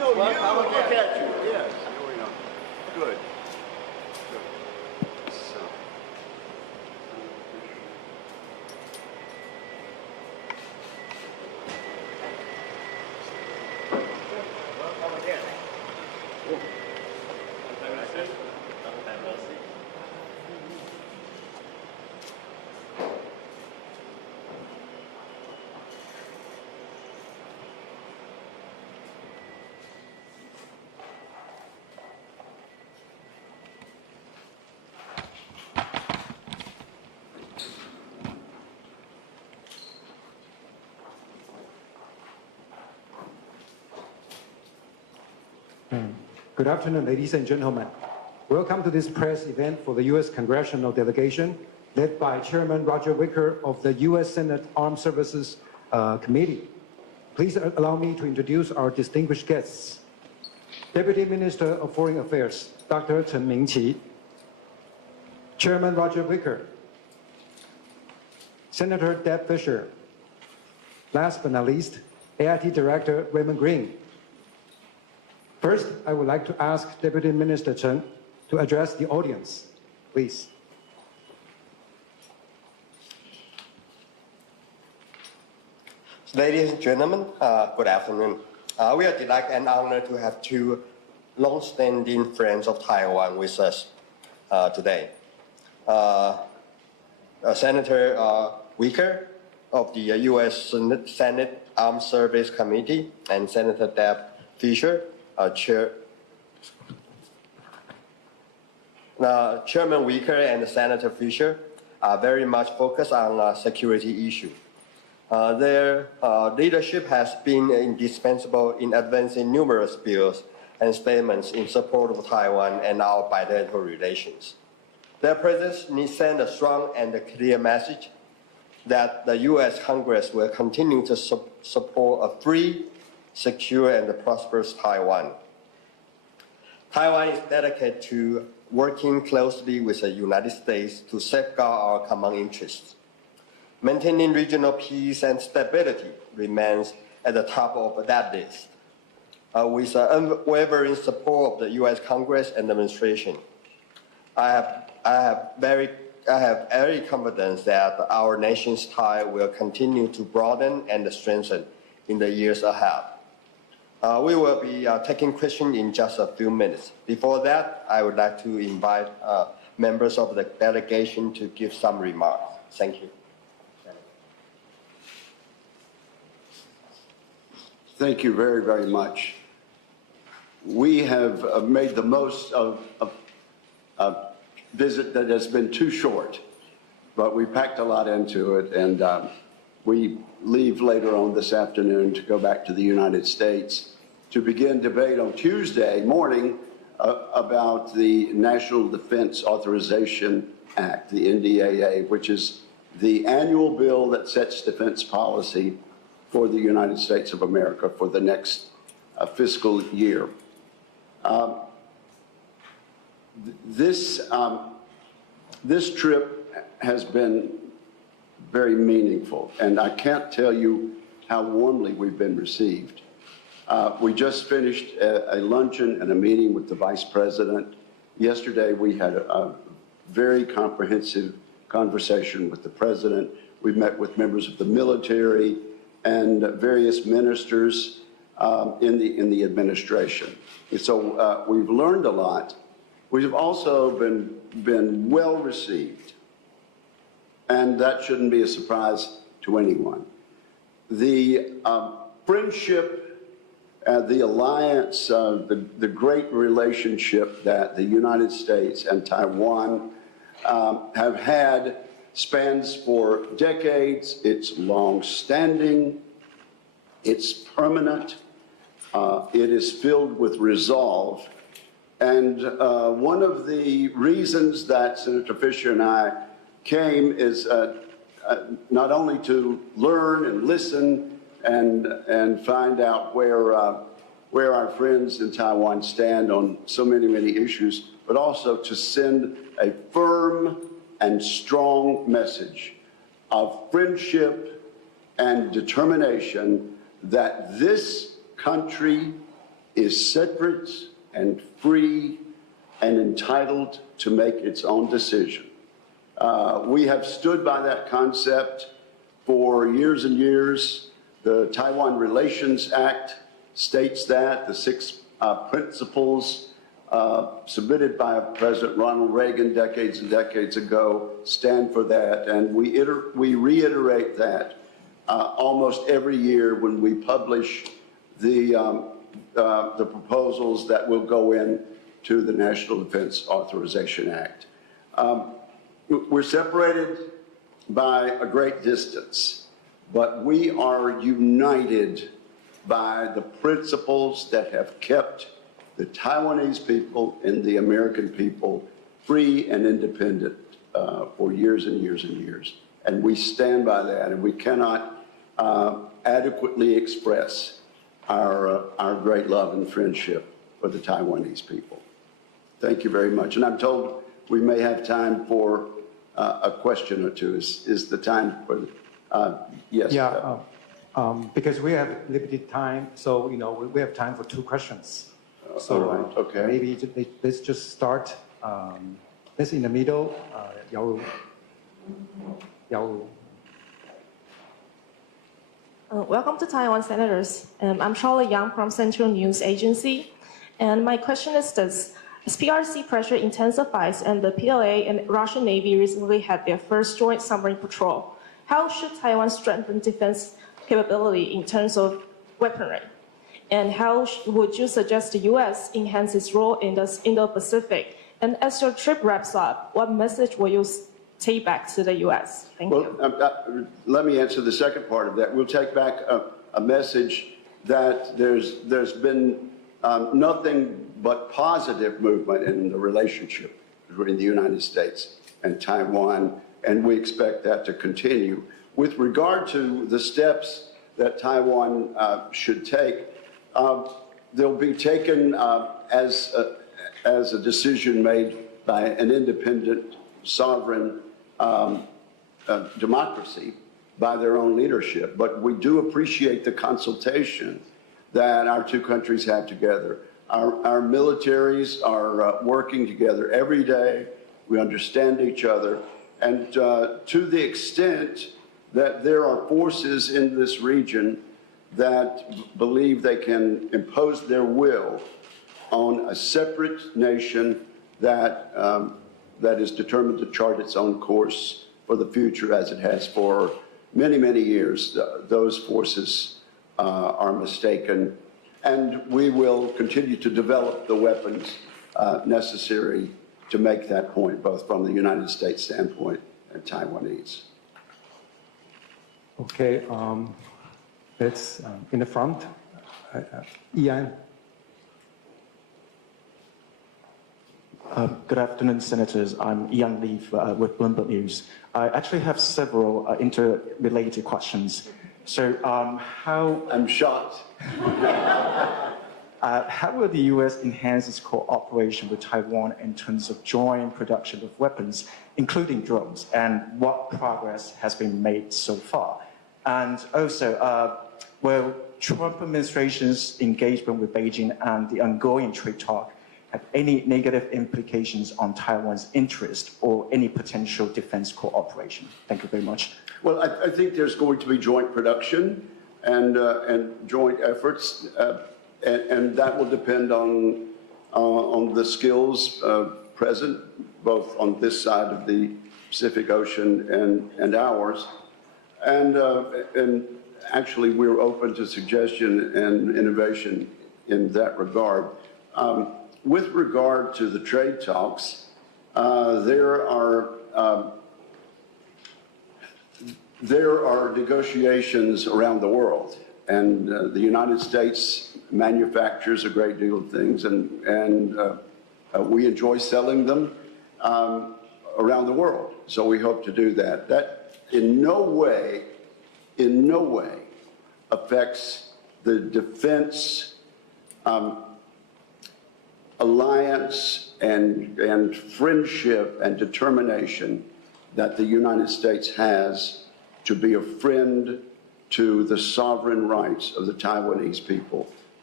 know you. Look at you. Yes. Here we go. Good. Good afternoon, ladies and gentlemen. Welcome to this press event for the U.S. Congressional delegation, led by Chairman Roger Wicker of the U.S. Senate Armed Services Committee. Please allow me to introduce our distinguished guests. Deputy Minister of Foreign Affairs, Dr. Chen Mingqi. Chairman Roger Wicker. Senator Deb Fischer. Last but not least, AIT Director Raymond Green. First, I would like to ask Deputy Minister Chen to address the audience. Please. Ladies and gentlemen, good afternoon. We are delighted and honored to have two long-standing friends of Taiwan with us today. Senator Wicker of the U.S. Senate Armed Service Committee and Senator Deb Fischer, Chairman Wicker and Senator Fischer are very much focused on security issues. Their leadership has been indispensable in advancing numerous bills and statements in support of Taiwan and our bilateral relations. Their presence sends a strong and clear message that the U.S. Congress will continue to support a free, secure, and prosperous Taiwan. Taiwan is dedicated to working closely with the United States to safeguard our common interests. Maintaining regional peace and stability remains at the top of that list. With unwavering support of the U.S. Congress and administration, I have every confidence that our nation's tie will continue to broaden and strengthen in the years ahead. We will be taking questions in just a few minutes. Before that, I would like to invite members of the delegation to give some remarks. Thank you. Thank you very, very much. We have made the most of a visit that has been too short, but we packed a lot into it, and we leave later on this afternoon to go back to the United States to begin debate on Tuesday morning about the National Defense Authorization Act, the NDAA, which is the annual bill that sets defense policy for the United States of America for the next fiscal year. This trip has been very meaningful, and I can't tell you how warmly we've been received. We just finished a luncheon and a meeting with the Vice President. Yesterday, we had a very comprehensive conversation with the President. We met with members of the military and various ministers in the administration. And so we've learned a lot. We've also been well received, and that shouldn't be a surprise to anyone. The friendship, the alliance, the great relationship that the United States and Taiwan have had spans for decades. It's long-standing, it's permanent, it is filled with resolve. And one of the reasons that Senator Fischer and I came is not only to learn and listen and find out where our friends in Taiwan stand on so many issues, but also to send a firm and strong message of friendship and determination that this country is separate and free and entitled to make its own decision. We have stood by that concept for years and years. The Taiwan Relations Act states that. The 6 principles submitted by President Ronald Reagan decades and decades ago stand for that, and we reiterate that almost every year when we publish the proposals that will go in to the National Defense Authorization Act. We're separated by a great distance, but we are united by the principles that have kept the Taiwanese people and the American people free and independent for years and years and years. And we stand by that, and we cannot adequately express our great love and friendship for the Taiwanese people. Thank you very much. And I'm told we may have time for a question or two. Is the time for yes? Yeah, because we have limited time, so we have time for 2 questions. So okay. Maybe let's just start. Let's in the middle. Welcome to Taiwan, Senators. I'm Charlotte Yang from Central News Agency. And my question is this. As PRC pressure intensifies and the PLA and Russian Navy recently had their first joint submarine patrol, how should Taiwan strengthen defense capability in terms of weaponry? And how would you suggest the U.S. enhance its role in the Indo-Pacific? And as your trip wraps up, what message will you take back to the U.S.? Thank you. Let me answer the second part of that. We'll take back a message that there's been nothing but positive movement in the relationship between the United States and Taiwan, and we expect that to continue. With regard to the steps that Taiwan should take, they'll be taken as a decision made by an independent, sovereign democracy by their own leadership. But we do appreciate the consultation that our 2 countries have together. Our militaries are working together every day. We understand each other. And to the extent that there are forces in this region that believe they can impose their will on a separate nation that is determined to chart its own course for the future as it has for many, many years, those forces are mistaken. And we will continue to develop the weapons necessary to make that point, both from the United States standpoint and Taiwanese. Okay, let's in the front. Ian. Good afternoon, Senators. I'm Ian Lee with Bloomberg News. I actually have several interrelated questions. So I'm shocked. How will the U.S. enhance its cooperation with Taiwan in terms of joint production of weapons, including drones, and what progress has been made so far? And also, will Trump administration's engagement with Beijing and the ongoing trade talk have any negative implications on Taiwan's interest or any potential defense cooperation? Thank you very much. Well, I think there's going to be joint production and joint efforts, and that will depend on the skills present both on this side of the Pacific Ocean and ours. And actually, we're open to suggestion and innovation in that regard. With regard to the trade talks, there are negotiations around the world, and the United States manufactures a great deal of things, and we enjoy selling them around the world. So we hope to do that. That in no way affects the defense alliance and friendship and determination that the United States has to be a friend to the sovereign rights of the Taiwanese people.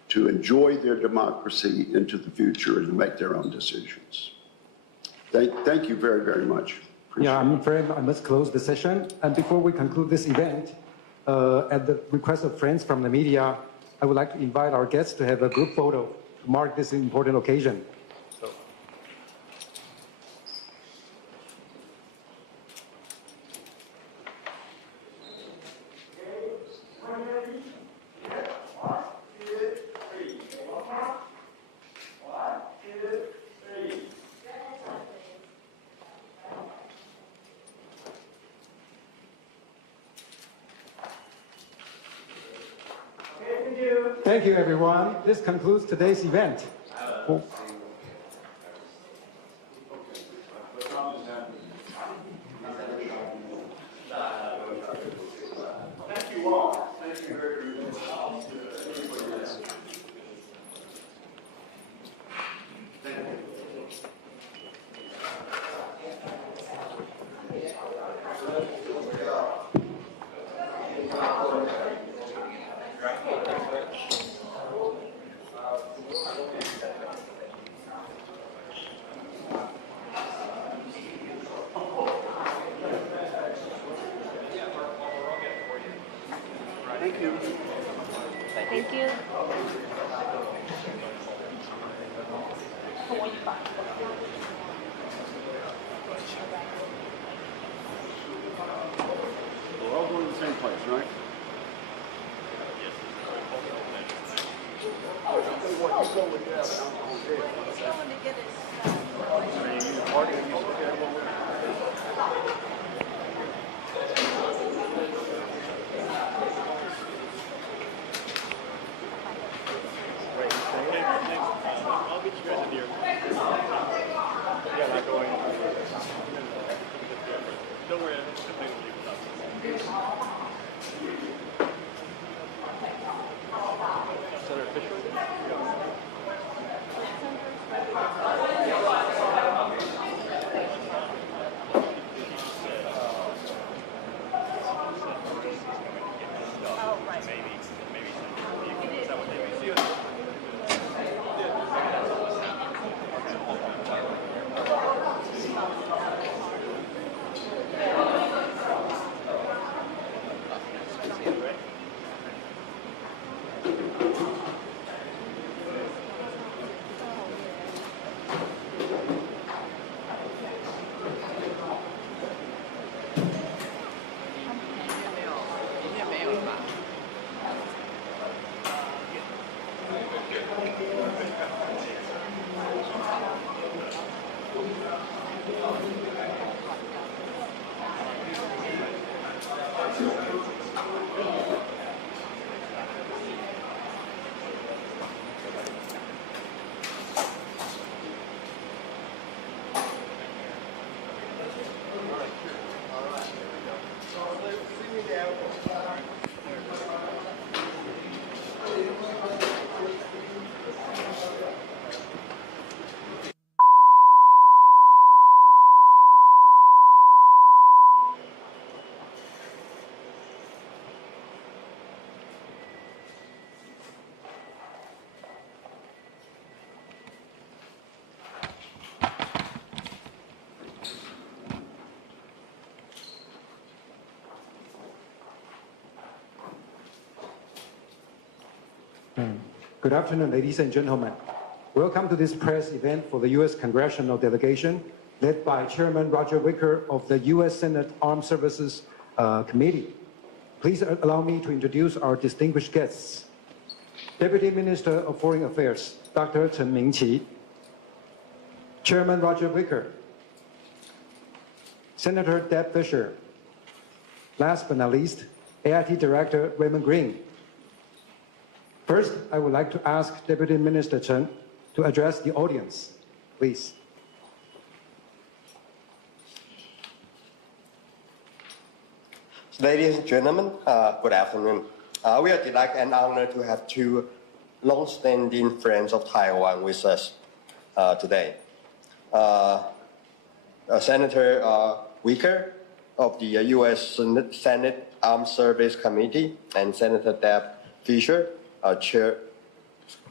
to enjoy their democracy into the future and to make their own decisions. Thank you very, very much. Yeah, I'm afraid I must close the session. And before we conclude this event, at the request of friends from the media, I would like to invite our guests to have a group photo to mark this important occasion. Thank you, everyone. This concludes today's event. Thank you all. Thank you very much. Thank you. Thank you. We're all going to the same place, right? I'll get you guys in here. Yeah, not going. Don't worry, I think we'll leave it up. Senator Fisher? Good afternoon, ladies and gentlemen. Welcome to this press event for the U.S. Congressional delegation led by Chairman Roger Wicker of the U.S. Senate Armed Services Committee. Please allow me to introduce our distinguished guests. Deputy Minister of Foreign Affairs, Dr. Chen Mingqi. Chairman Roger Wicker. Senator Deb Fischer. Last but not least, AIT Director Raymond Green. First, I would like to ask Deputy Minister Chen to address the audience. Please. Ladies and gentlemen, good afternoon. We are delighted and honored to have two long-standing friends of Taiwan with us today. Senator Wicker of the U.S. Senate Armed Services Committee and Senator Deb Fischer,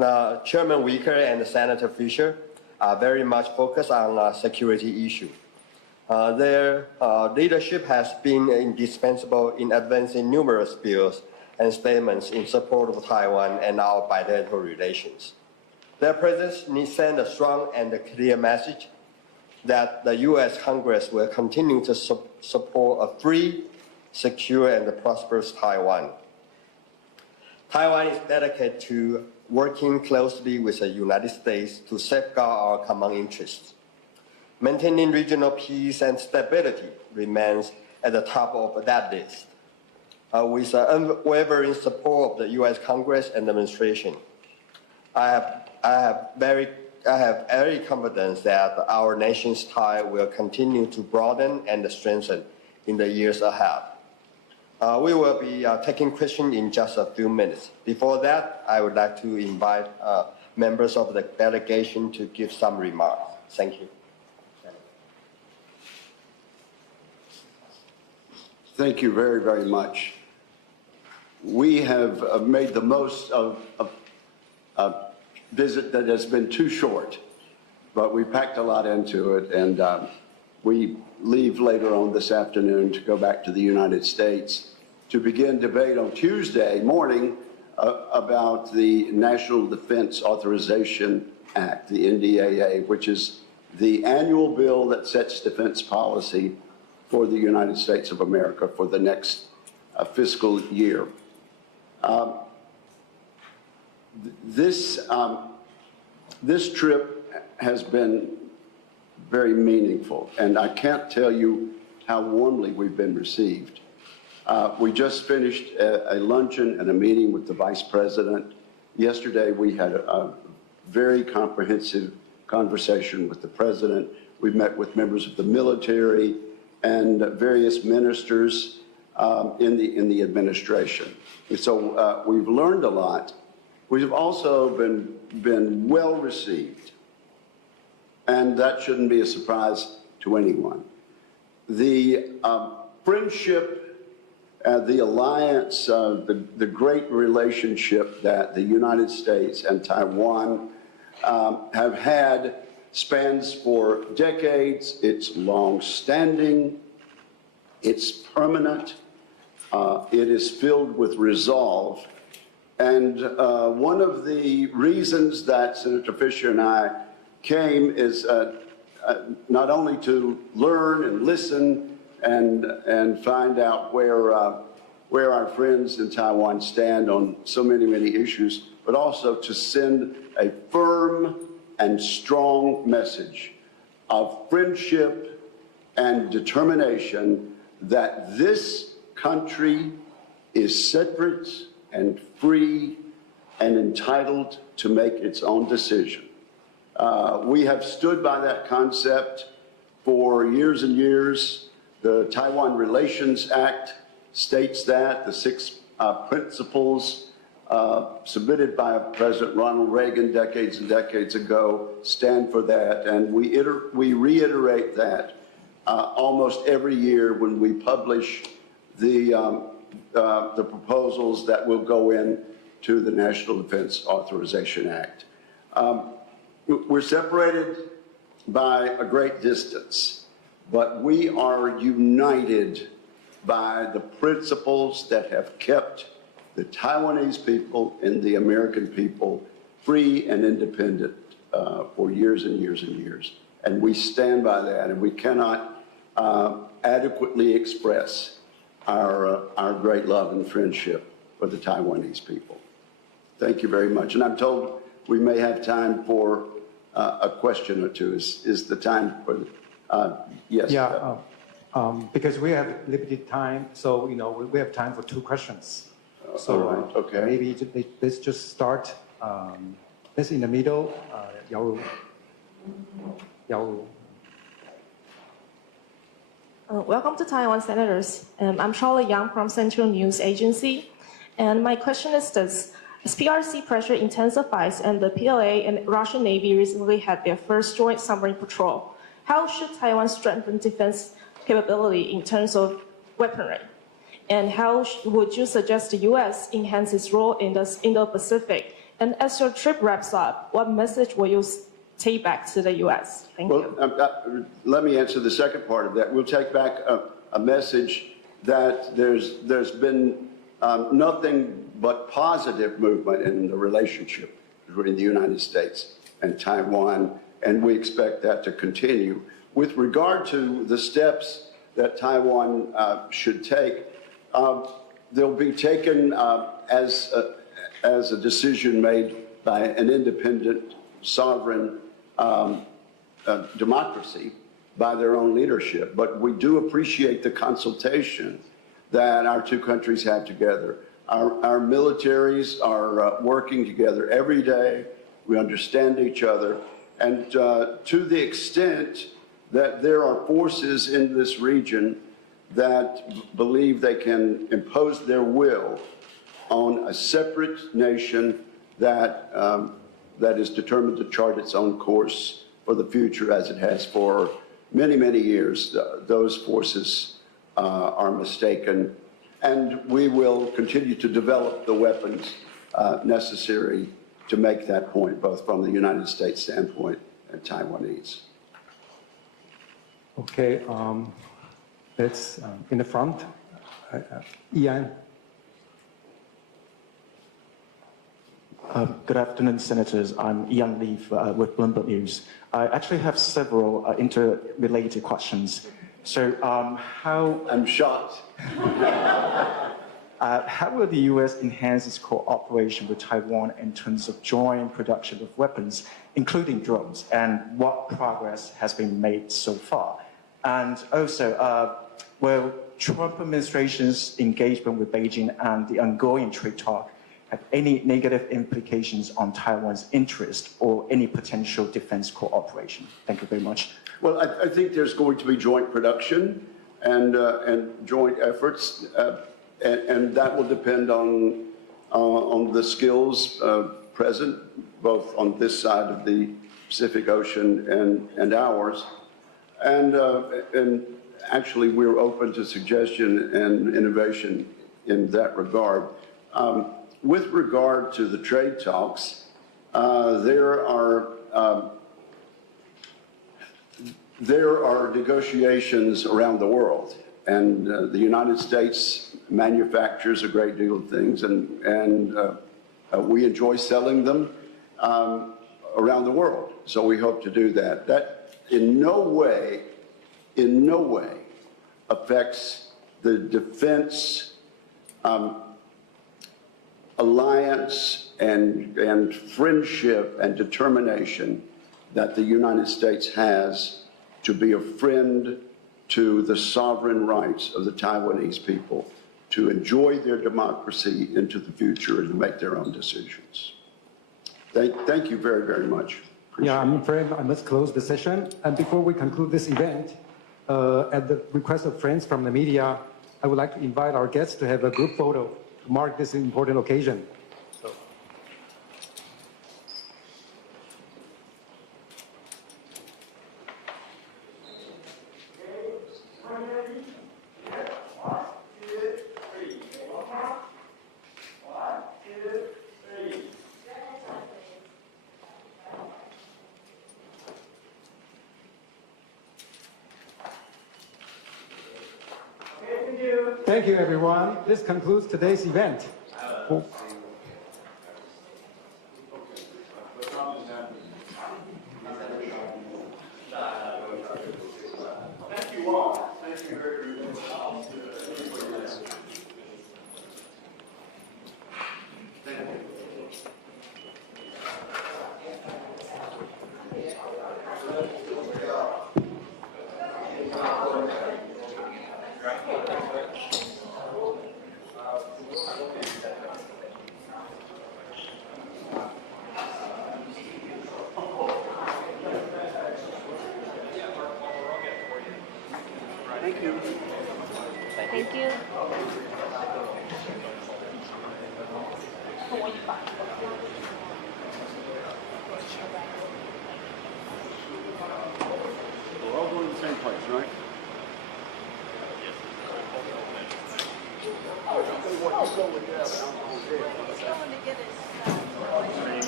Chairman Wicker and Senator Fischer are very much focused on security issues. Their leadership has been indispensable in advancing numerous bills and statements in support of Taiwan and our bilateral relations. Their presence sends a strong and clear message that the U.S. Congress will continue to support a free, secure, and prosperous Taiwan. Taiwan is dedicated to working closely with the United States to safeguard our common interests. Maintaining regional peace and stability remains at the top of that list. With the unwavering support of the U.S. Congress and administration, I have every confidence that our nation's tie will continue to broaden and strengthen in the years ahead. We will be taking questions in just a few minutes. Before that, I would like to invite members of the delegation to give some remarks. Thank you. Thank you very, very much. We have made the most of a visit that has been too short, but we packed a lot into it, and we leave later on this afternoon to go back to the United States to begin debate on Tuesday morning about the National Defense Authorization Act, the NDAA, which is the annual bill that sets defense policy for the United States of America for the next fiscal year. This trip has been very meaningful, and I can't tell you how warmly we've been received. We just finished a luncheon and a meeting with the Vice President. Yesterday, we had a very comprehensive conversation with the President. We met with members of the military and various ministers in the administration. And so we've learned a lot. We've also been well received, and that shouldn't be a surprise to anyone. The friendship, the alliance, the great relationship that the United States and Taiwan have had spans for decades. It's long-standing, it's permanent, it is filled with resolve. And one of the reasons that Senator Fischer and I came is not only to learn and listen and find out where our friends in Taiwan stand on so many issues, but also to send a firm and strong message of friendship and determination that this country is separate and free and entitled to make its own decision. We have stood by that concept for years and years. The Taiwan Relations Act states that. The 6 principles submitted by President Ronald Reagan decades and decades ago stand for that, and we reiterate that almost every year when we publish the proposals that will go in to the National Defense Authorization Act. We're separated by a great distance, but we are united by the principles that have kept the Taiwanese people and the American people free and independent for years and years and years. And we stand by that, and we cannot adequately express our great love and friendship for the Taiwanese people. Thank you very much. And I'm told we may have time for a question or two. Is the time for yes? Yeah, because we have limited time, so we have time for 2 questions. So right, okay. Maybe let's just start. Let's in the middle. Yao. Welcome to Taiwan, Senators. I'm Charlotte Yang from Central News Agency. And my question is this. As PRC pressure intensifies and the PLA and Russian Navy recently had their first joint submarine patrol, how should Taiwan strengthen defense capability in terms of weaponry? And how would you suggest the U.S. enhance its role in the Indo-Pacific And as your trip wraps up, what message will you take back to the U.S.? Thank you. Let me answer the second part of that. We'll take back a message that there's been nothing but positive movement in the relationship between the United States and Taiwan, and we expect that to continue. With regard to the steps that Taiwan should take, they'll be taken as a decision made by an independent, sovereign democracy by their own leadership. But we do appreciate the consultation that our two countries have together. Our militaries are working together every day. We understand each other. And to the extent that there are forces in this region that believe they can impose their will on a separate nation that is determined to chart its own course for the future, as it has for many, many years, those forces are mistaken. And we will continue to develop the weapons necessary to make that point, both from the United States standpoint and Taiwanese. Okay, let's in the front. Ian. Good afternoon, Senators. I'm Ian Lee with Bloomberg News. I actually have several interrelated questions. So, I'm shocked. How will the U.S. enhance its cooperation with Taiwan in terms of joint production of weapons, including drones, and what progress has been made so far? And also, will Trump administration's engagement with Beijing and the ongoing trade talk have any negative implications on Taiwan's interest or any potential defense cooperation? Thank you very much. Well, I think there's going to be joint production and joint efforts, and that will depend on the skills present both on this side of the Pacific Ocean and ours. And actually, we're open to suggestion and innovation in that regard. With regard to the trade talks, there are negotiations around the world, and the United States manufactures a great deal of things, and we enjoy selling them around the world. So we hope to do that. That in no way affects the defense alliance and friendship and determination that the United States has to be a friend to the sovereign rights of the Taiwanese people to enjoy their democracy into the future and to make their own decisions. Thank you very, very much. Yeah, I'm afraid I must close the session. And before we conclude this event, at the request of friends from the media, I would like to invite our guests to have a group photo to mark this important occasion. Thank you, everyone. This concludes today's event. Thank you all. Thank you very much. Thank you. Thank you. We're all going to the same place, right? Yes.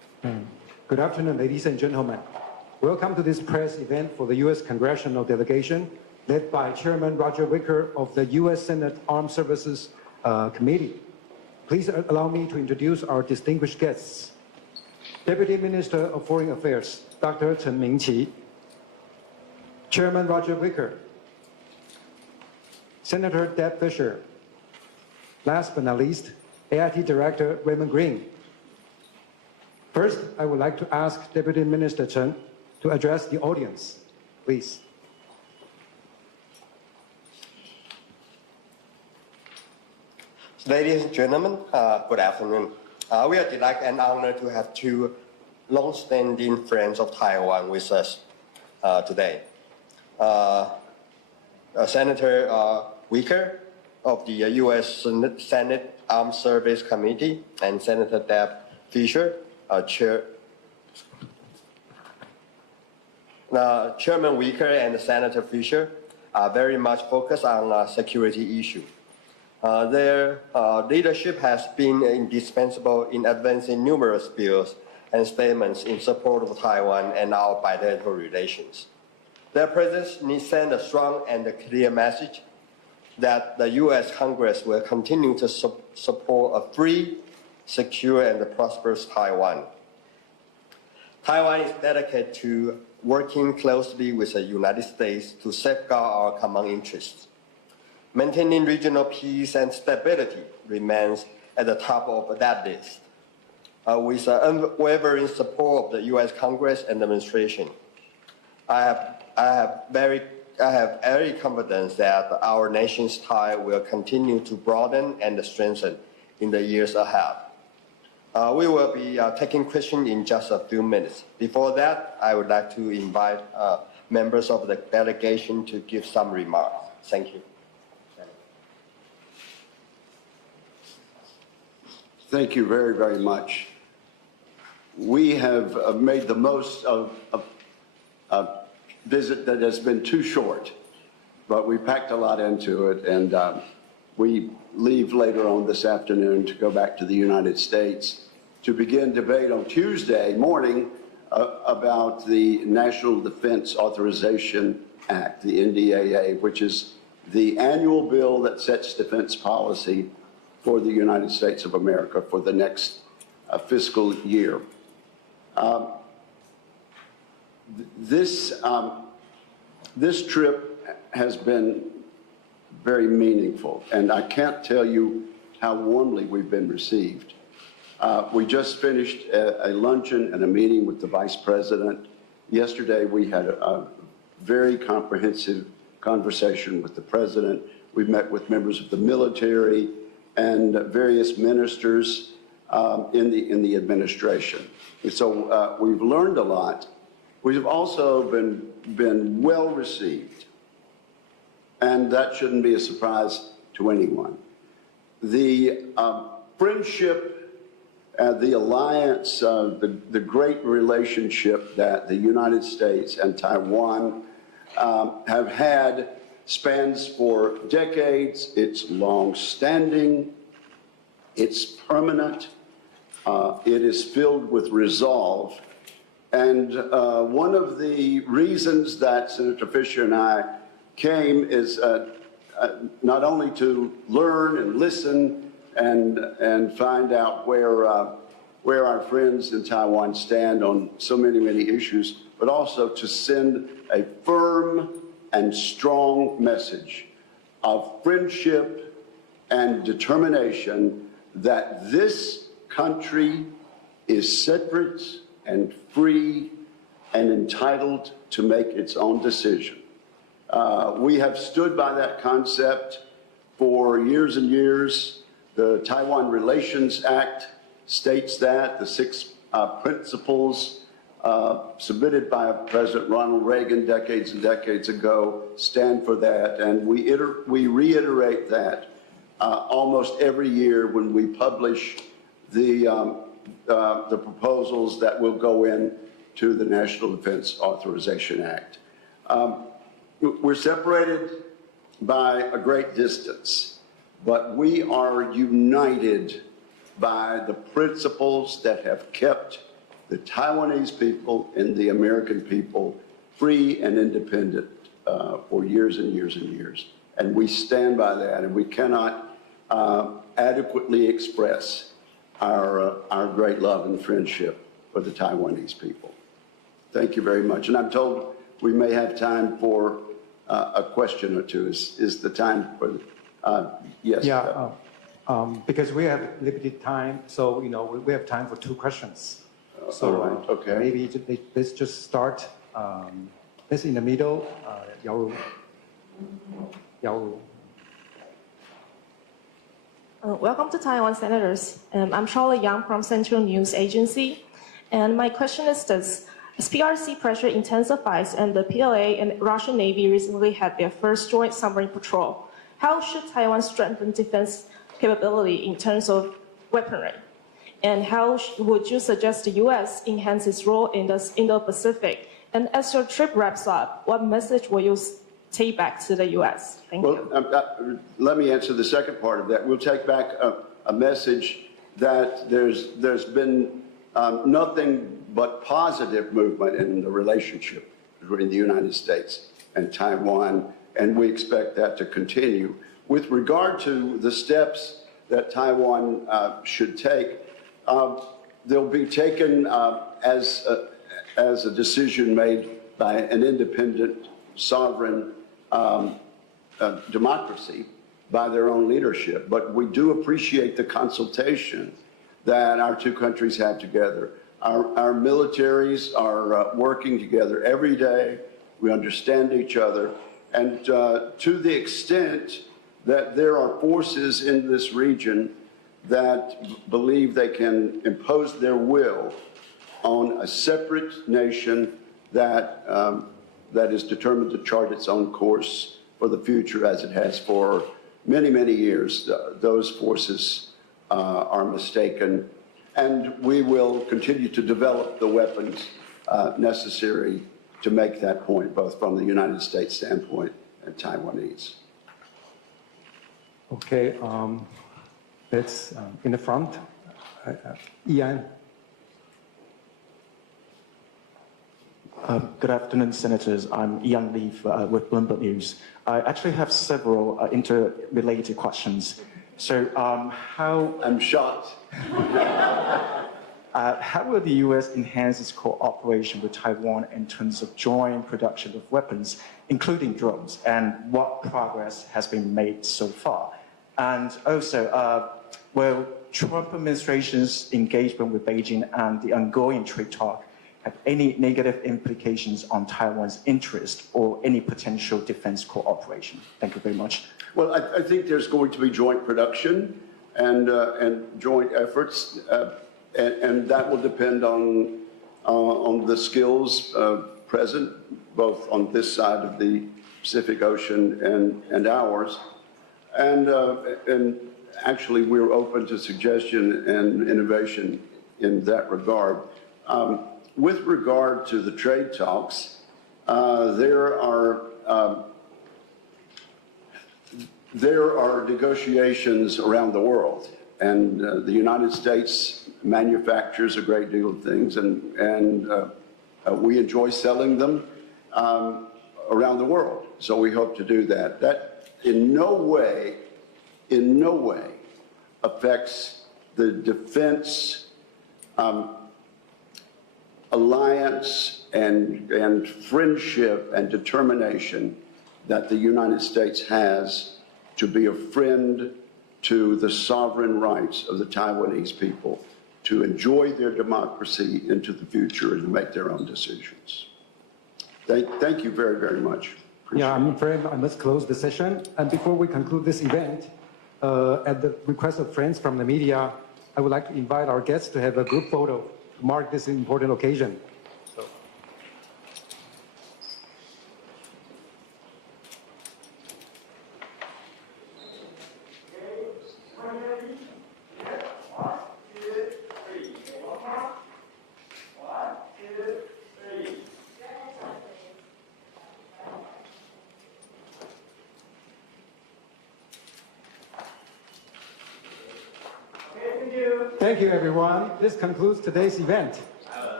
Good afternoon, ladies and gentlemen. Welcome to this press event for the U.S. Congressional delegation, led by Chairman Roger Wicker of the U.S. Senate Armed Services Committee. Please allow me to introduce our distinguished guests. Deputy Minister of Foreign Affairs, Dr. Chen Mingqi. Chairman Roger Wicker. Senator Deb Fischer. Last but not least, AIT Director Raymond Green. First, I would like to ask Deputy Minister Chen to address the audience. Please. Ladies and gentlemen, good afternoon. We are delighted and honored to have two long-standing friends of Taiwan with us today. Senator Wicker of the U.S. Senate Armed Service Committee and Senator Deb Fischer, Chairman Wicker and Senator Fischer are very much focused on security issues. Their leadership has been indispensable in advancing numerous bills and statements in support of Taiwan and our bilateral relations. Their presence sends a strong and clear message that the U.S. Congress will continue to support a free, secure, and prosperous Taiwan. Taiwan is dedicated to working closely with the United States to safeguard our common interests. Maintaining regional peace and stability remains at the top of that list. With the unwavering support of the U.S. Congress and administration, I have every confidence that our nation's tie will continue to broaden and strengthen in the years ahead. We will be taking questions in just a few minutes. Before that, I would like to invite members of the delegation to give some remarks. Thank you. Thank you very, very much. We have made the most of a visit that has been too short, but we packed a lot into it, and we leave later on this afternoon to go back to the United States to begin debate on Tuesday morning about the National Defense Authorization Act, the NDAA, which is the annual bill that sets defense policy for the United States of America for the next fiscal year. This trip has been very meaningful, and I can't tell you how warmly we've been received. We just finished a luncheon and a meeting with the Vice President. Yesterday, we had a very comprehensive conversation with the President. We met with members of the military and various ministers in the administration. And so we've learned a lot. We've also been well received, and that shouldn't be a surprise to anyone. The friendship, the alliance, the great relationship that the United States and Taiwan have had spans for decades. It's long-standing, it's permanent, it is filled with resolve. And one of the reasons that Senator Fischer and I came is not only to learn and listen and find out where our friends in Taiwan stand on so many issues, but also to send a firm and strong message of friendship and determination that this country is separate and free and entitled to make its own decision. We have stood by that concept for years and years. The Taiwan Relations Act states that. The 6 principles submitted by President Ronald Reagan decades and decades ago stand for that, and we reiterate that almost every year when we publish the proposals that will go in to the National Defense Authorization Act. We're separated by a great distance, but we are united by the principles that have kept the Taiwanese people and the American people free and independent for years and years and years. And we stand by that, and we cannot adequately express our great love and friendship for the Taiwanese people. Thank you very much. And I'm told we may have time for a question or two. Is the time for, yes? Yeah, because we have limited time, so we have time for 2 questions. So all right, okay. Maybe let's just start. Let's in the middle. Yao. Welcome to Taiwan, Senators. I'm Charlotte Yang from Central News Agency. And my question is this. As PRC pressure intensifies and the PLA and Russian Navy recently had their first joint submarine patrol, how should Taiwan strengthen defense capability in terms of weaponry? And how would you suggest the U.S. enhance its role in the Indo-Pacific? And as your trip wraps up, what message will you take back to the U.S.? Thank you. Let me answer the second part of that. We'll take back a message that there's been nothing but positive movement in the relationship between the United States and Taiwan, and we expect that to continue. With regard to the steps that Taiwan should take, they'll be taken as a decision made by an independent, sovereign democracy by their own leadership. But we do appreciate the consultation that our 2 countries have together. Our militaries are working together every day. We understand each other. And to the extent that there are forces in this region that believe they can impose their will on a separate nation that is determined to chart its own course for the future as it has for many, many years, those forces are mistaken. And we will continue to develop the weapons necessary to make that point, both from the United States standpoint and Taiwanese. Okay, let's in the front. Ian. Good afternoon, Senators. I'm Ian Lee with Bloomberg News. I actually have several interrelated questions. So I'm shocked. How will the U.S. enhance its cooperation with Taiwan in terms of joint production of weapons, including drones, and what progress has been made so far? And also, will Trump administration's engagement with Beijing and the ongoing trade talk have any negative implications on Taiwan's interest or any potential defense cooperation? Thank you very much. Well, I think there's going to be joint production and joint efforts, and that will depend on the skills present, both on this side of the Pacific Ocean and ours. And actually, we're open to suggestion and innovation in that regard. With regard to the trade talks, there are negotiations around the world, and the United States manufactures a great deal of things, and we enjoy selling them around the world. So we hope to do that. That in no way affects the defense alliance and friendship and determination that the United States has to be a friend to the sovereign rights of the Taiwanese people to enjoy their democracy into the future and to make their own decisions. Thank you very, very much. Yeah, I'm afraid I must close the session. And before we conclude this event, at the request of friends from the media, I would like to invite our guests to have a group photo to mark this important occasion. Thank you, everyone. This concludes today's event.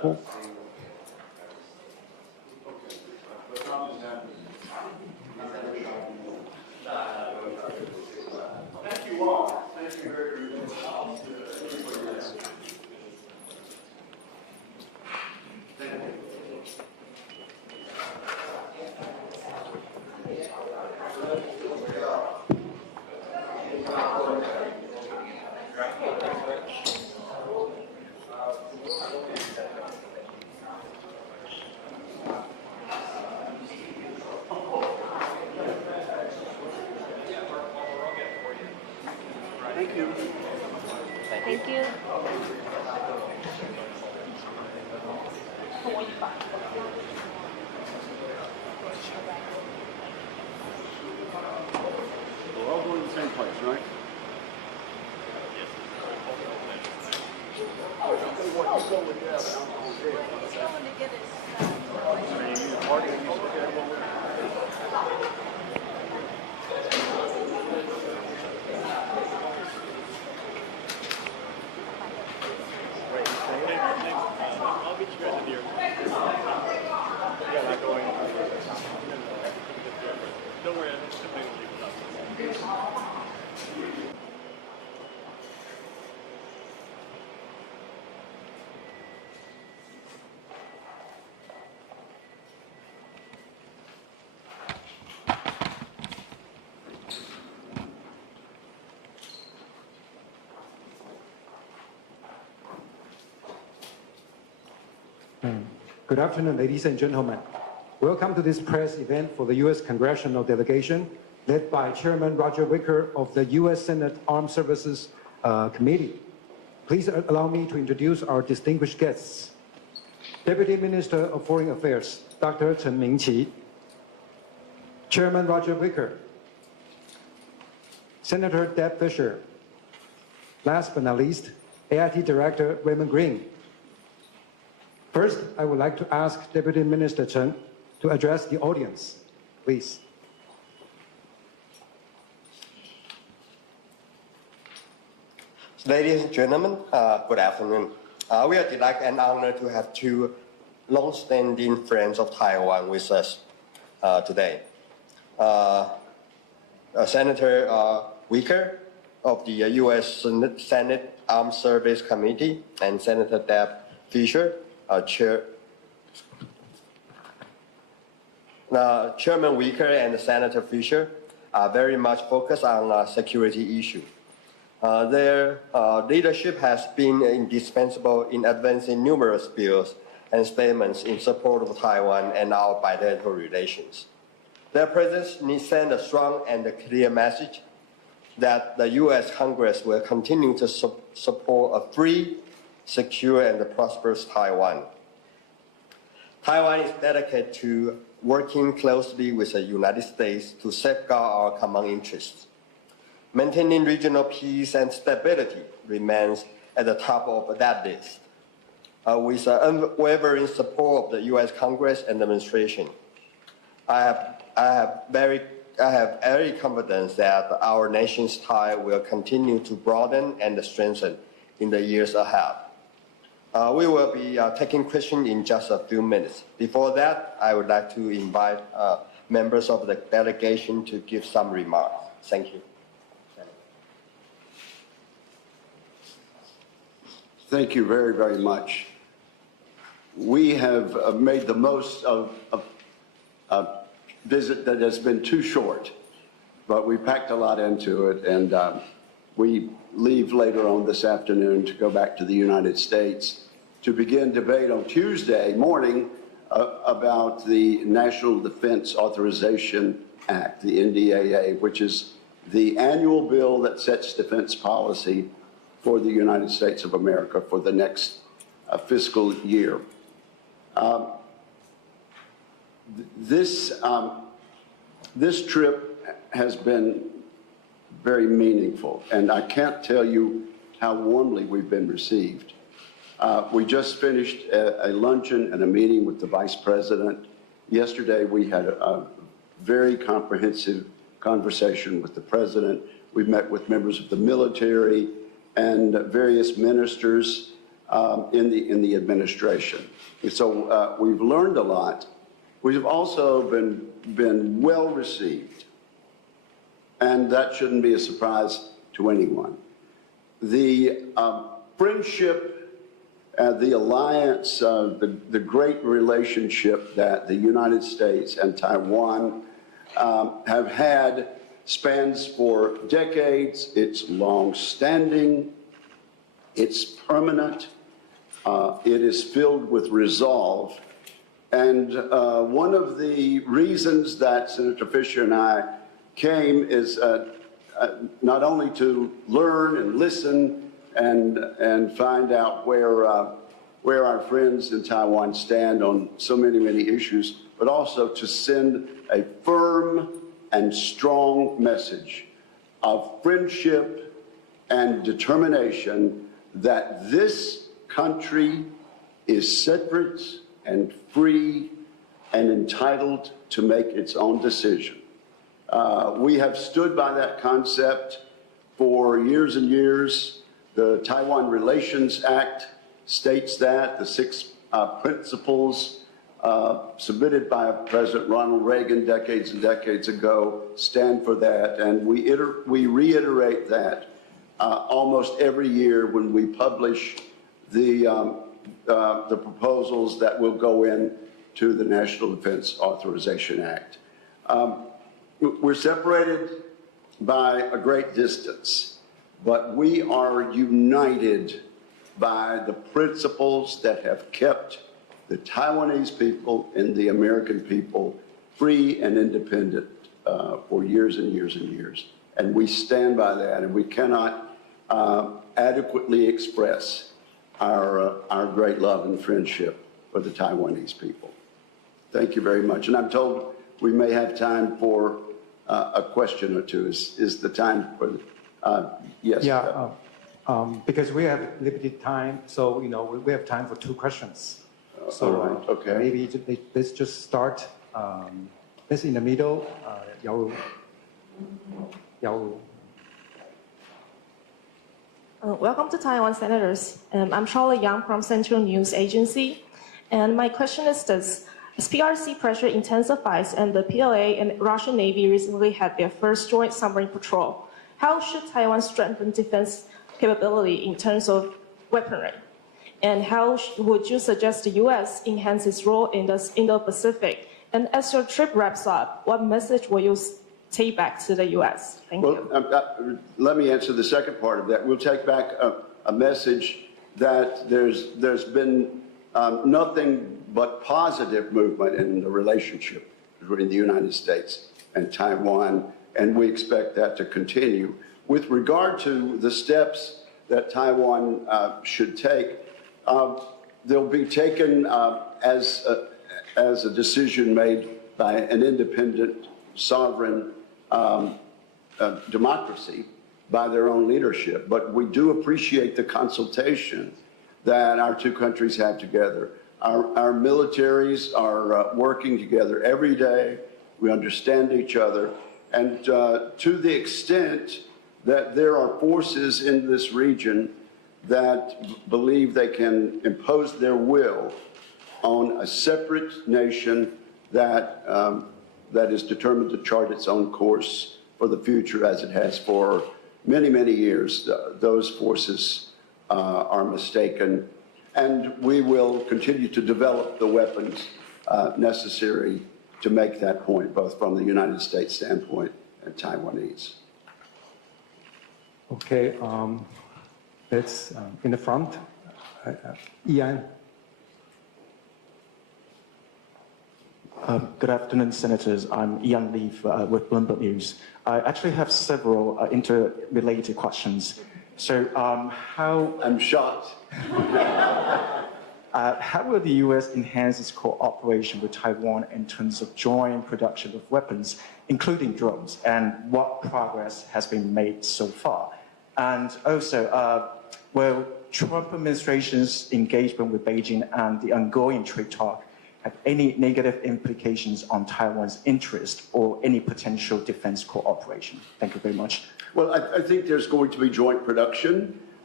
Thank you. We're all going to the same place, right? I'll meet you guys in here. Yeah, not going. Don't worry, I'm just playing with you. Good afternoon, ladies and gentlemen. Welcome to this press event for the U.S. Congressional delegation, led by Chairman Roger Wicker of the U.S. Senate Armed Services Committee. Please allow me to introduce our distinguished guests. Deputy Minister of Foreign Affairs, Dr. Chen Mingqi. Chairman Roger Wicker. Senator Deb Fischer. Last but not least, AIT Director Raymond Green. First, I would like to ask Deputy Minister Chen to address the audience. Please. Ladies and gentlemen, good afternoon. We are delighted and honored to have two long-standing friends of Taiwan with us today. Senator Wicker of the U.S. Senate Armed Service Committee and Senator Deb Fischer, Chairman Wicker and Senator Fischer are very much focused on security issues. Their leadership has been indispensable in advancing numerous bills and statements in support of Taiwan and our bilateral relations. Their presence sends a strong and clear message that the U.S. Congress will continue to support a free, secure, and prosperous Taiwan. Taiwan is dedicated to working closely with the United States to safeguard our common interests. Maintaining regional peace and stability remains at the top of that list. With the unwavering support of the U.S. Congress and administration, I have every confidence that our nation's tie will continue to broaden and strengthen in the years ahead. We will be taking questions in just a few minutes. Before that, I would like to invite members of the delegation to give some remarks. Thank you. Thank you very, very much. We have made the most of a visit that has been too short, but we packed a lot into it, and we leave later on this afternoon to go back to the United States to begin debate on Tuesday morning about the National Defense Authorization Act, the NDAA, which is the annual bill that sets defense policy for the United States of America for the next fiscal year. This trip has been very meaningful, and I can't tell you how warmly we've been received. We just finished a luncheon and a meeting with the Vice President. Yesterday, we had a very comprehensive conversation with the President. We met with members of the military and various ministers in the administration. So we've learned a lot. We've also been well received, and that shouldn't be a surprise to anyone. The friendship, the alliance, the great relationship that the United States and Taiwan have had spans for decades. It's long-standing. It's permanent. It is filled with resolve. And one of the reasons that Senator Fischer and I came is not only to learn and listen and find out where our friends in Taiwan stand on so many issues, but also to send a firm and strong message of friendship and determination that this country is separate and free and entitled to make its own decision. We have stood by that concept for years and years. The Taiwan Relations Act states that. The 6 principles submitted by President Ronald Reagan decades and decades ago stand for that. And we reiterate that almost every year when we publish the proposals that will go in to the National Defense Authorization Act. We're separated by a great distance, but we are united by the principles that have kept the Taiwanese people and the American people free and independent for years and years and years. And we stand by that, and we cannot adequately express our great love and friendship for the Taiwanese people. Thank you very much. And I'm told we may have time for a question or two. Is the time for yes? Yeah, because we have limited time, so we have time for 2 questions. So right, okay. Maybe let's just start. Let's in the middle. Yao. Welcome to Taiwan, Senators. I'm Charlotte Yang from Central News Agency. And my question is this. As PRC pressure intensifies and the PLA and Russian Navy recently had their first joint submarine patrol, how should Taiwan strengthen defense capability in terms of weaponry? And how would you suggest the U.S. enhance its role in the Indo-Pacific? And as your trip wraps up, what message will you take back to the U.S.? Thank you. Let me answer the second part of that. We'll take back a message that there's been nothing but positive movement in the relationship between the United States and Taiwan, and we expect that to continue. With regard to the steps that Taiwan should take, they'll be taken as a decision made by an independent, sovereign democracy by their own leadership. But we do appreciate the consultation that our 2 countries have together. Our militaries are working together every day. We understand each other. And to the extent that there are forces in this region that believe they can impose their will on a separate nation that is determined to chart its own course for the future as it has for many years, those forces are mistaken. And we will continue to develop the weapons necessary to make that point, both from the United States standpoint and Taiwanese. Okay, let's in the front. Ian. Good afternoon, Senators. I'm Ian Lee with Bloomberg News. I actually have several interrelated questions. So, I'm shocked. How will the U.S. enhance its cooperation with Taiwan in terms of joint production of weapons, including drones, and what progress has been made so far? And also, will Trump administration's engagement with Beijing and the ongoing trade talk have any negative implications on Taiwan's interest or any potential defense cooperation? Thank you very much. Well, I think there's going to be joint production.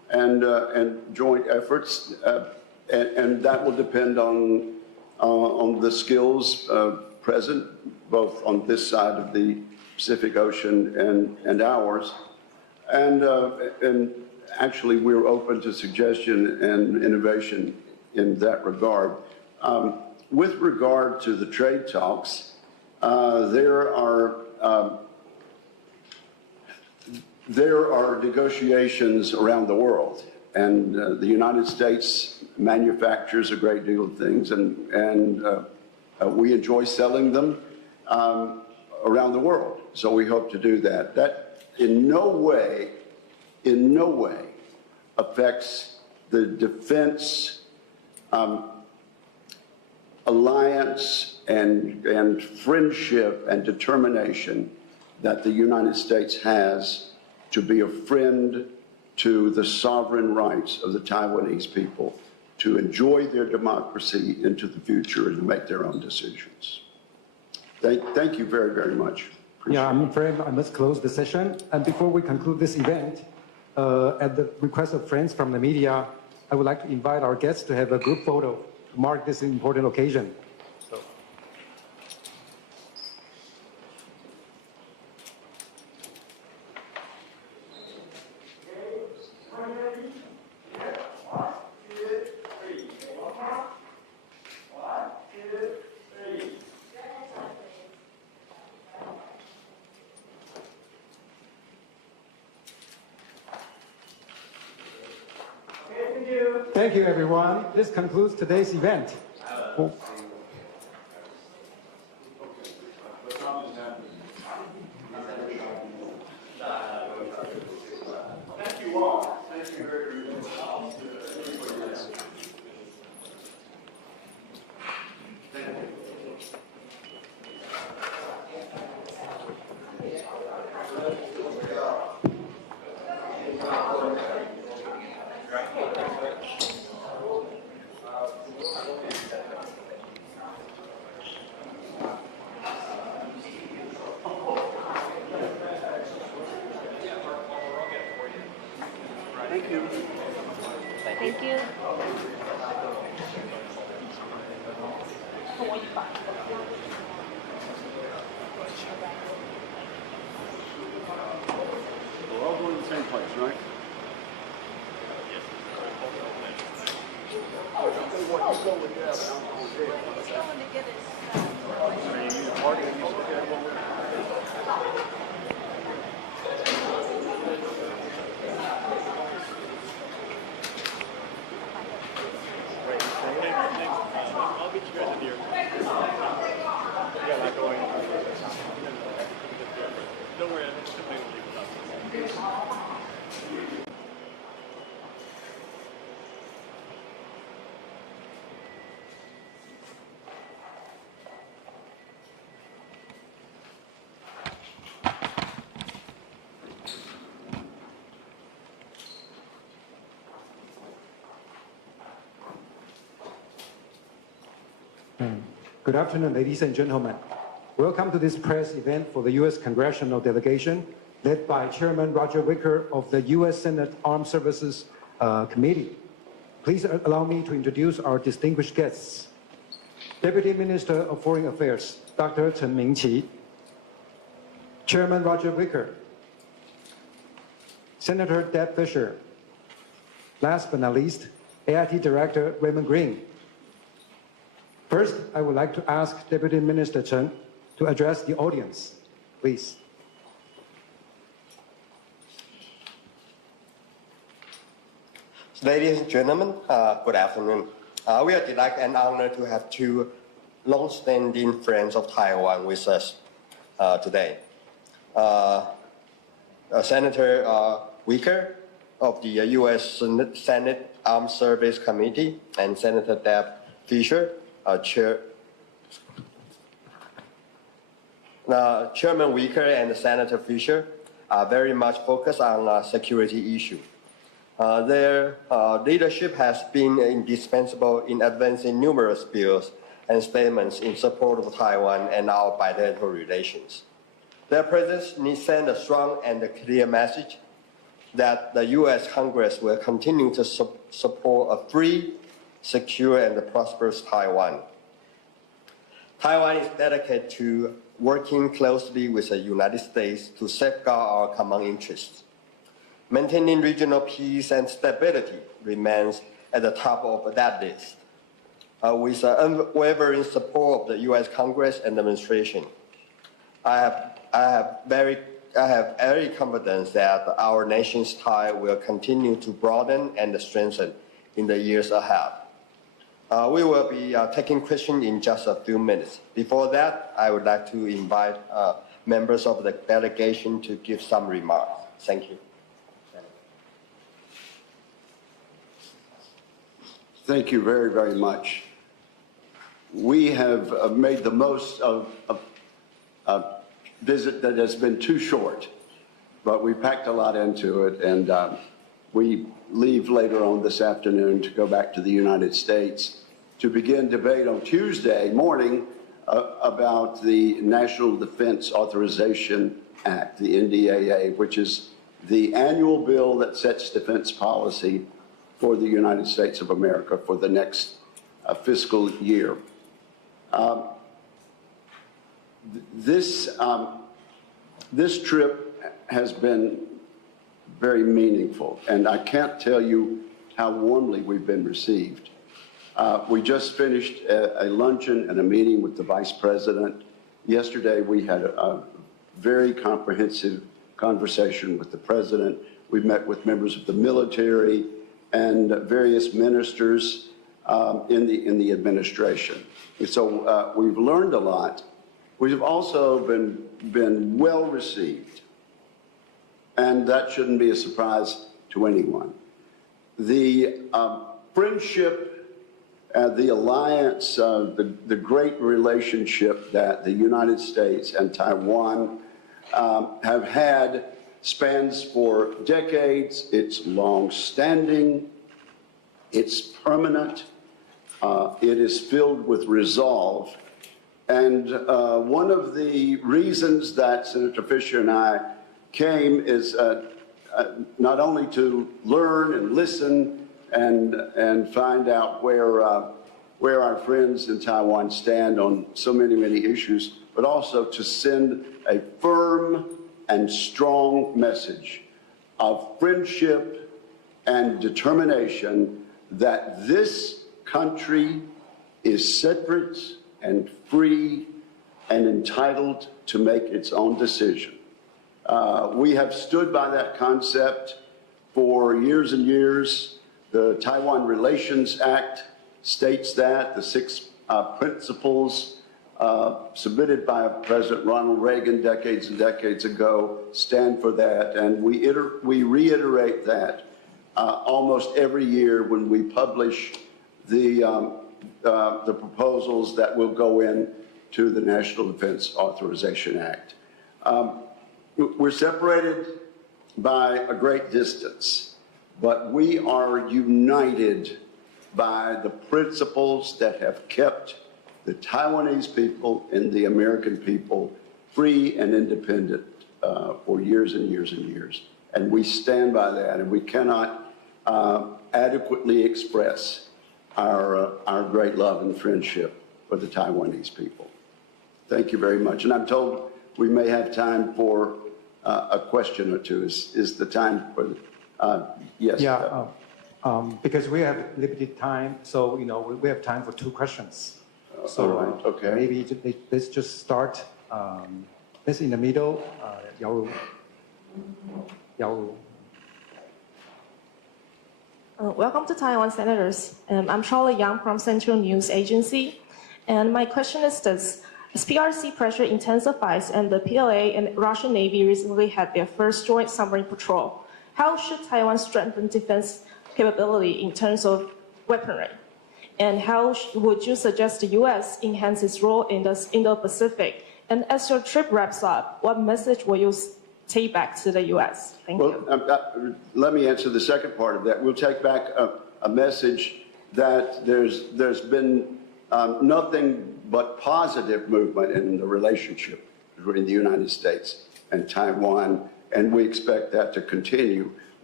and joint efforts, and that will depend on the skills present both on this side of the Pacific Ocean and ours, and actually we're open to suggestion and innovation in that regard. With regard to the trade talks, there are negotiations around the world, and the United States manufactures a great deal of things, and we enjoy selling them around the world. So we hope to do that. That in no way affects the defense alliance and friendship and determination that the United States has to be a friend to the sovereign rights of the Taiwanese people to enjoy their democracy into the future and to make their own decisions. Thank you very, very much. Yeah, I'm afraid I must close the session. And before we conclude this event, at the request of friends from the media, I would like to invite our guests to have a group photo to mark this important occasion. Thank you, everyone. This concludes today's event. Thank you all. Thank you very much. Thank you. We're all going to the same place, right? I'll meet you guys in here. Yeah, like going. Don't worry, I think the plane will leave without. Good afternoon, ladies and gentlemen. Welcome to this press event for the U.S. Congressional delegation, led by Chairman Roger Wicker of the U.S. Senate Armed Services Committee. Please allow me to introduce our distinguished guests. Deputy Minister of Foreign Affairs, Dr. Chen Mingqi. Chairman Roger Wicker. Senator Deb Fischer. Last but not least, AIT Director Raymond Green. First, I would like to ask Deputy Minister Chen to address the audience. Please. Ladies and gentlemen, good afternoon. We are delighted and honored to have two long-standing friends of Taiwan with us today. Senator Wicker of the U.S. Senate Armed Services Committee and Senator Deb Fischer, Chairman Wicker and Senator Fischer are very much focused on security issues. Their leadership has been indispensable in advancing numerous bills and statements in support of Taiwan and our bilateral relations. Their presence sends a strong and clear message that the U.S. Congress will continue to support a free, secure, and prosperous Taiwan. Taiwan is dedicated to working closely with the United States to safeguard our common interests. Maintaining regional peace and stability remains at the top of that list. With the unwavering support of the U.S. Congress and administration, I have every confidence that our nation's tie will continue to broaden and strengthen in the years ahead. We will be taking questions in just a few minutes. Before that, I would like to invite members of the delegation to give some remarks. Thank you. Thank you very, very much. We have made the most of a visit that has been too short, but we packed a lot into it, and we leave later on this afternoon to go back to the United States to begin debate on Tuesday morning about the National Defense Authorization Act, the NDAA, which is the annual bill that sets defense policy for the United States of America for the next fiscal year. This trip has been very meaningful, and I can't tell you how warmly we've been received. We just finished a luncheon and a meeting with the Vice President. Yesterday, we had a very comprehensive conversation with the President. We met with members of the military and various ministers in the administration. So we've learned a lot. We've also been well received, and that shouldn't be a surprise to anyone. The friendship, the alliance, the great relationship that the United States and Taiwan have had spans for decades. It's long-standing, it's permanent, it is filled with resolve. And one of the reasons that Senator Fischer and I came is not only to learn and listen and find out where our friends in Taiwan stand on so many issues, but also to send a firm and strong message of friendship and determination that this country is separate and free and entitled to make its own decision. We have stood by that concept for years and years. The Taiwan Relations Act states that. The 6 principles submitted by President Ronald Reagan decades and decades ago stand for that, and we reiterate that almost every year when we publish the proposals that will go in to the National Defense Authorization Act. We're separated by a great distance, but we are united by the principles that have kept the Taiwanese people and the American people free and independent for years and years and years. And we stand by that, and we cannot adequately express our great love and friendship for the Taiwanese people. Thank you very much. And I'm told we may have time for a question or two. Is the time for yes? Yeah, because we have limited time, so we have time for 2 questions. So right, okay. Maybe let's just start. Let's in the middle. Yaoru. Welcome to Taiwan, Senators. I'm Charlotte Yang from Central News Agency. And my question is this. As PRC pressure intensifies and the PLA and Russian Navy recently had their first joint submarine patrol, how should Taiwan strengthen defense capability in terms of weaponry? And how would you suggest the U.S. enhance its role in the Indo-Pacific? And as your trip wraps up, what message will you take back to the U.S.? Thank you. Let me answer the second part of that. We'll take back a message that there's been nothing but positive movement in the relationship between the United States and Taiwan, and we expect that to continue.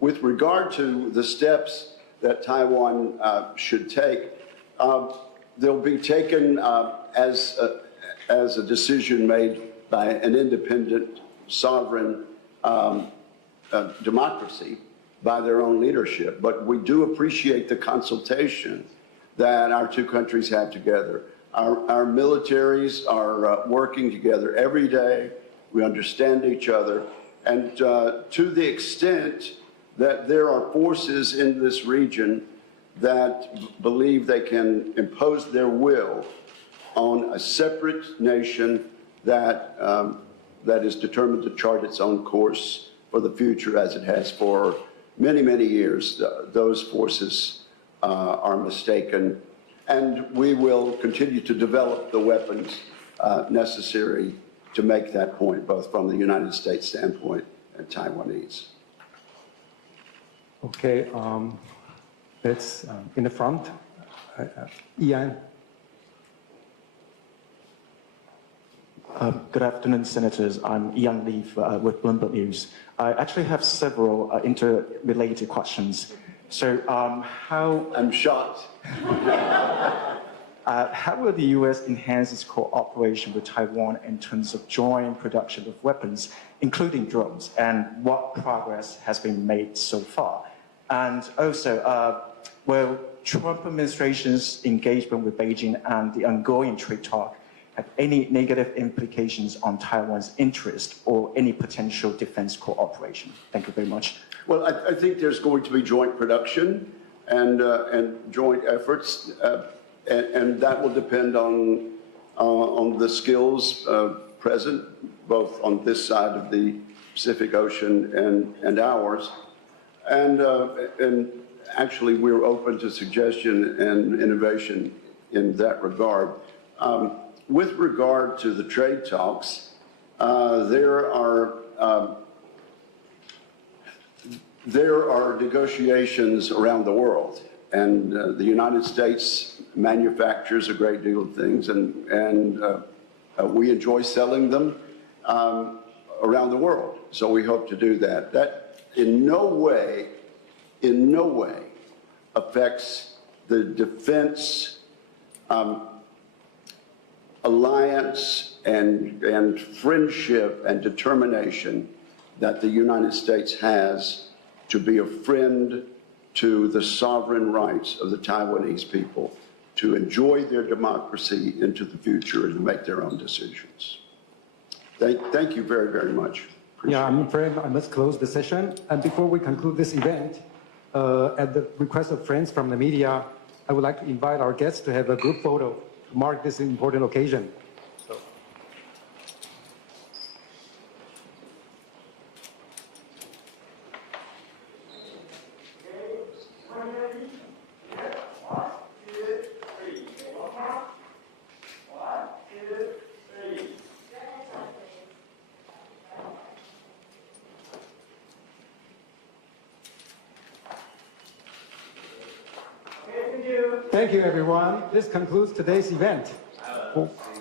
with regard to the steps that Taiwan should take, they'll be taken as a decision made by an independent, sovereign democracy by their own leadership. But we do appreciate the consultation that our two countries have together. Our militaries are working together every day. We understand each other. And to the extent that there are forces in this region that believe they can impose their will on a separate nation that is determined to chart its own course for the future, as it has for many, many years, those forces are mistaken. And we will continue to develop the weapons necessary to make that point, both from the United States standpoint and Taiwanese. Okay, let's in the front. Ian. Good afternoon, Senators. I'm Ian Lee with Bloomberg News. I actually have several interrelated questions. So, I'm shocked. How will the U.S. enhance its cooperation with Taiwan in terms of joint production of weapons, including drones, and what progress has been made so far? And also, will Trump administration's engagement with Beijing and the ongoing trade talk have any negative implications on Taiwan's interest or any potential defense cooperation? Thank you very much. Well, I think there's going to be joint production and joint efforts, and that will depend on the skills present, both on this side of the Pacific Ocean and ours. And actually, we're open to suggestion and innovation in that regard. With regard to the trade talks, there are negotiations around the world, and the United States manufactures a great deal of things, and we enjoy selling them around the world. So we hope to do that. That in no way affects the defense alliance and friendship and determination that the United States has to be a friend to the sovereign rights of the Taiwanese people to enjoy their democracy into the future and to make their own decisions. Thank you very, very much. Yeah, I'm afraid I must close the session. And before we conclude this event, at the request of friends from the media, I would like to invite our guests to have a group photo to mark this important occasion. Thank you, everyone. This concludes today's event.